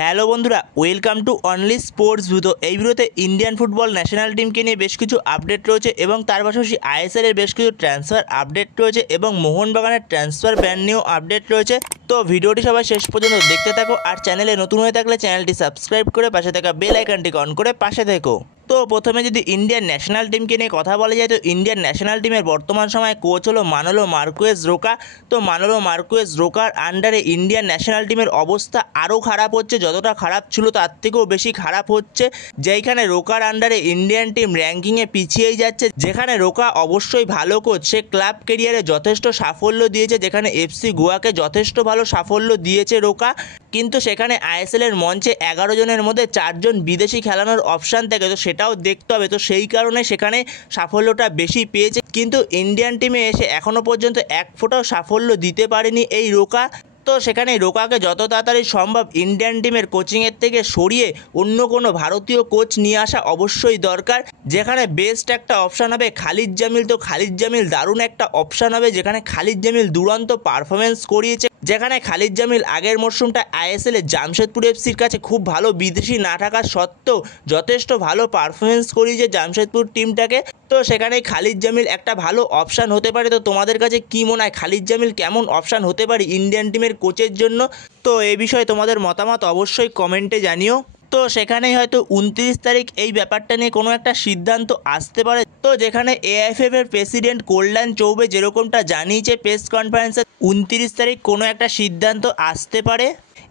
Hello বন্ধুরা, welcome to only sports view. তো এই ভিডিওতে ইন্ডিয়ান ফুটবল ন্যাশনাল টিমকে নিয়ে বেশ কিছু আপডেট রয়েছে এবং তার পাশাপাশি আইএসএল এর বেশ কিছু ট্রান্সফার আপডেট রয়েছে এবং মোহনবাগানের ট্রান্সফার ব্যান নিয়েও আপডেট রয়েছে। তো ভিডিওটি সবাই শেষ পর্যন্ত দেখতে থাকো, আর চ্যানেলে নতুন হয়ে থাকলে চ্যানেলটি সাবস্ক্রাইব করে পাশে থাকা বেল আইকনটি অন করে পাশে থেকো। তো প্রথমে যদি ইন্ডিয়ান ন্যাশনাল টিমকে নিয়ে কথা বলা যায়, তো ইন্ডিয়ান ন্যাশনাল টিমের বর্তমান সময়ে কোচ হলো মানোলো মার্কুয়েজ রোকা। তো মানোলো মার্কুয়েজ রোকার আন্ডারে ইন্ডিয়ান ন্যাশনাল টিমের অবস্থা আরও খারাপ হচ্ছে, যতটা খারাপ ছিল তার থেকেও বেশি খারাপ হচ্ছে। যেখানে রোকার আন্ডারে ইন্ডিয়ান টিম র্যাঙ্কিংয়ে পিছিয়েই যাচ্ছে। যেখানে রোকা অবশ্যই ভালো কোচ, সে ক্লাব কেরিয়ারে যথেষ্ট সাফল্য দিয়েছে, যেখানে এফসি গোয়াকে যথেষ্ট ভালো সাফল্য দিয়েছে রোকা। কিন্তু সেখানে আইএসএল এর মঞ্চে 11 জনের মধ্যে 4 জন বিদেশি খেলানোর অপশান থাকে, তো সেটাও দেখতে হবে। তো সেই কারণে সেখানে সাফল্যটা বেশি পেয়েছে, কিন্তু ইন্ডিয়ান টিমে এসে এখনও পর্যন্ত এক ফোঁটাও সাফল্য দিতে পারেনি এই রোকা। তো সেখানে রোকাকে যত তাড়াতাড়ি সম্ভব ইন্ডিয়ান টিমের কোচিংয়ের থেকে সরিয়ে অন্য কোনো ভারতীয় কোচ নিয়ে আসা অবশ্যই দরকার। যেখানে বেস্ট একটা অপশান হবে খালিদ জামিল। তো খালিদ জামিল দারুণ একটা অপশান হবে, যেখানে খালিদ জামিল দুরন্ত পারফরমেন্স করিয়েছে। যেখানে খালিদ জামিল আগের মরশুমটা আইএসএল এ জামশেদপুর এফসির কাছে খুব ভালো বিদেশি না থাকা সত্ত্বেও যথেষ্ট ভালো পারফরমেন্স করিয়েছে জামশেদপুর টিমটাকে। তো সেখানে খালিদ জামিল একটা ভালো অপশান হতে পারে। তো তোমাদের কাছে কী মনে হয়, খালিদ জামিল কেমন অপশান হতে পারে ইন্ডিয়ান টিমের কোচের জন্য? তো এই বিষয়ে তোমাদের মতামত অবশ্যই কমেন্টে জানিও। তো সেখানেই হয়তো 29 তারিখ এই ব্যাপারটা নিয়ে কোনো একটা সিদ্ধান্ত আসতে পারে। তো যেখানে এআইএফএফ এর প্রেসিডেন্ট কল্যাণ চৌবে যেরকমটা জানিয়েছে প্রেস কনফারেন্সে, 29 তারিখ কোনো একটা সিদ্ধান্ত আসতে পারে।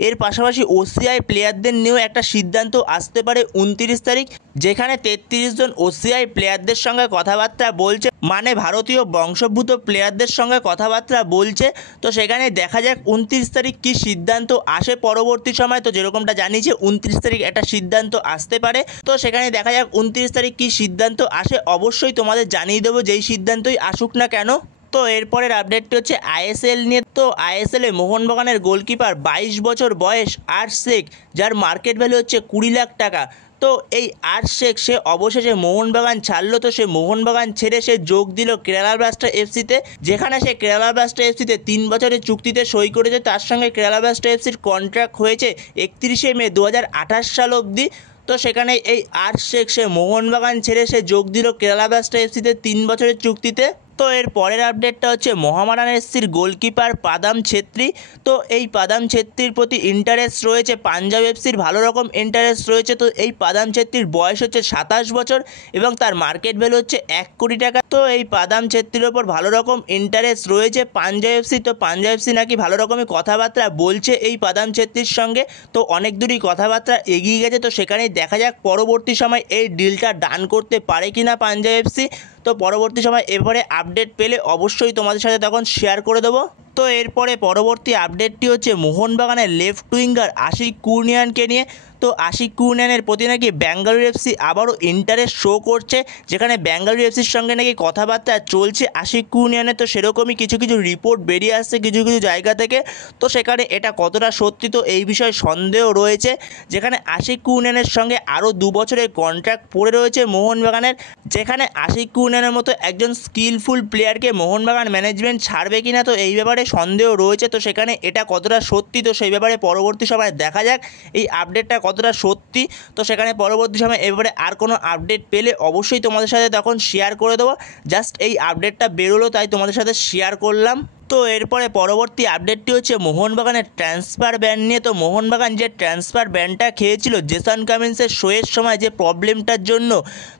এর পাশাপাশি ওসিআই প্লেয়ারদের নিয়েও একটা সিদ্ধান্ত আসতে পারে 29 তারিখ, যেখানে 33 জন ওসিআই প্লেয়ারদের সঙ্গে কথাবার্তা বলছে, মানে ভারতীয় বংশোদ্ভূত প্লেয়ারদের সঙ্গে কথাবার্তা বলছে। তো সেখানে দেখা যাক 29 তারিখ কী সিদ্ধান্ত আসে পরবর্তী সময়। তো যেরকমটা জানিয়েছে 29 তারিখ একটা সিদ্ধান্ত আসতে পারে। তো সেখানে দেখা যাক 29 তারিখ কী সিদ্ধান্ত আসে, অবশ্যই তোমাদের জানিয়ে দেবো যেই সিদ্ধান্তই আসুক না কেন। তো এরপরের আপডেটটি হচ্ছে আইএসএল নিয়ে। তো আইএসএলে মোহনবাগানের গোলকিপার 22 বছর বয়স আর্শ শেখ, যার মার্কেট ভ্যালু হচ্ছে 20 লাখ টাকা। তো এই আর্শ শেখ সে অবশেষে মোহনবাগান ছাড়লো। তো সে মোহনবাগান ছেড়ে সে যোগ দিল কেরালা ব্লাস্টার এফসিতে, যেখানে সে কেরালা ব্লাস্টার এফসিতে 3 বছরের চুক্তিতে সই করেছে। তার সঙ্গে কেরালা ব্লাস্টার এফসির কন্ট্রাক্ট হয়েছে 31শে মে 2028 সাল অবধি। তো সেখানে এই আর্শ শেখ সে মোহনবাগান ছেড়ে সে যোগ দিল কেরালা ব্লাস্টার এফসিতে 3 বছরের চুক্তিতে। তো এর পরের আপডেটটা হচ্ছে মোহামেডান এফসির গোলকিপার পাদাম ছেত্রী। তো এই পাদাম ছেত্রীর প্রতি ইন্টারেস্ট রয়েছে পাঞ্জাব এফসির, ভালো রকম ইন্টারেস্ট রয়েছে। তো এই পাদাম ছেত্রীর বয়স হচ্ছে 27 বছর এবং তার মার্কেট ভ্যালু হচ্ছে 1 কোটি টাকা। তো এই পাদাম ছেত্রীর ওপর ভালো রকম ইন্টারেস্ট রয়েছে পাঞ্জাব এফসি। তো পাঞ্জাব এফসি নাকি ভালো রকমই কথাবার্তা বলছে এই পাদাম ছেত্রীর সঙ্গে। তো অনেক দূরই কথাবার্তা এগিয়ে গেছে। তো সেখানেই দেখা যাক পরবর্তী সময় এই ডিলটা ডান করতে পারে কিনা পাঞ্জাব এফসি। তো পরবর্তী সময় এবারে আপডেট পেলে অবশ্যই তোমাদের সাথে তখন শেয়ার করে দেবো। তো এরপরে পরবর্তী আপডেটটি হচ্ছে মোহনবাগানের লেফট উইঙ্গার আশিক কুর্নিয়ানকে নিয়ে। তো আশিক কুর্নিয়ানের প্রতি নাকি ব্যাঙ্গালুরু এফসি আবারও ইন্টারেস্ট শো করছে, যেখানে ব্যাঙ্গালুরু এফসির সঙ্গে নাকি কথাবার্তা চলছে আশিক কুর্নিয়ানের। তো সেরকমই কিছু কিছু রিপোর্ট বেরিয়ে আসছে কিছু কিছু জায়গা থেকে। তো সেখানে এটা কতটা সত্যি, তো এই বিষয়ে সন্দেহ রয়েছে। যেখানে আশিক কুর্নিয়ানের সঙ্গে আরও 2 বছরের কন্ট্রাক্ট পড়ে রয়েছে মোহনবাগানের, যেখানে আশিক কুর্নিয়ানের মতো একজন স্কিলফুল প্লেয়ারকে মোহনবাগান ম্যানেজমেন্ট ছাড়বে কিনা, তো এই ব্যাপারে সন্দেহ রয়েছে। তো সেখানে এটা কতটা সত্যি, তো সেই ব্যাপারে পরবর্তী সময় দেখা যাক এই আপডেটটা কতটা সত্যি। তো সেখানে পরবর্তী সময় এবারে আর কোনো আপডেট পেলে অবশ্যই তোমাদের সাথে তখন শেয়ার করে দেবো। জাস্ট এই আপডেটটা বেরোলো তাই তোমাদের সাথে শেয়ার করলাম। তো এরপরে পরবর্তী আপডেটটি হচ্ছে মোহনবাগানের ট্রান্সফার ব্যান নিয়ে। তো মোহনবাগান যে ট্রান্সফার ব্যানটা খেয়েছিল জেসন কামিন্সের শোয়ের সময় যে প্রবলেমটার জন্য,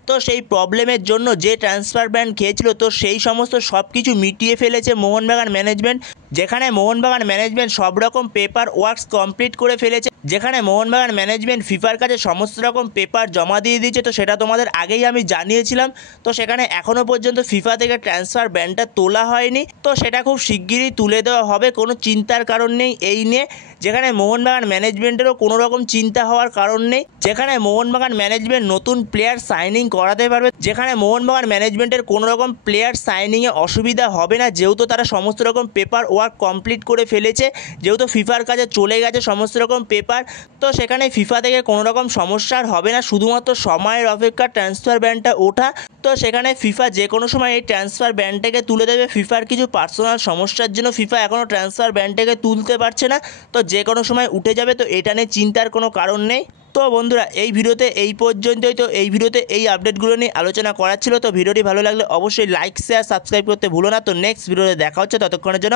তো সেই প্রবলেমের জন্য যে ট্রান্সফার ব্যান খেয়েছিল, তো সেই সমস্ত সব কিছু মিটিয়ে ফেলেছে মোহনবাগান ম্যানেজমেন্ট। যেখানে মোহনবাগান ম্যানেজমেন্ট সব রকম পেপার ওয়ার্কস কমপ্লিট করে ফেলেছে, যেখানে মোহনবাগান ম্যানেজমেন্ট ফিফার কাছে সমস্ত রকম পেপার জমা দিয়ে দিয়েছে। তো সেটা তোমাদের আগেই আমি জানিয়েছিলাম। তো সেখানে এখনও পর্যন্ত ফিফা থেকে ট্রান্সফার ব্যানটা তোলা হয়নি, তো সেটা খুব শিগগিরই তুলে দেওয়া হবে, কোনো চিন্তার কারণ নেই এই নিয়ে। যেখানে মোহনবাগান ম্যানেজমেন্টেরও কোনো রকম চিন্তা হওয়ার কারণ নেই, যেখানে মোহনবাগান ম্যানেজমেন্ট নতুন প্লেয়ার সাইনিং করাতে পারবে, যেখানে মোহনবাগান ম্যানেজমেন্টের কোনো রকম প্লেয়ার সাইনিংয়ে অসুবিধা হবে না, যেহেতু তারা সমস্ত রকম পেপার ওয়ার্ক কমপ্লিট করে ফেলেছে, যেহেতু ফিফার কাছে চলে গেছে সমস্ত রকম পেপার। তো সেখানে ফিফা থেকে কোনো রকম সমস্যার হবে না, শুধুমাত্র সময়ের অপেক্ষা ট্রান্সফার ব্যানটা ওঠা। তো সেখানে ফিফা যে কোনো সময় এই ট্রান্সফার ব্যানটাকে তুলে দেবে। ফিফার কিছু পার্সোনাল সমস্যার জন্য ফিফা এখনও ট্রান্সফার ব্যানটাকে তুলতে পারছে না। তো যে কোনো সময় উঠে যাবে, তো এটা নিয়ে চিন্তার কোনো কারণ নেই। তো বন্ধুরা এই ভিডিওতে এই পর্যন্তই। তো এই ভিডিওতে এই আপডেটগুলো নিয়ে আলোচনা করার ছিল। তো ভিডিওটি ভালো লাগলে অবশ্যই লাইক শেয়ার সাবস্ক্রাইব করতে ভুলো না। তো নেক্সট ভিডিওতে দেখা হচ্ছে, ততক্ষণের জন্য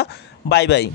বাই বাই।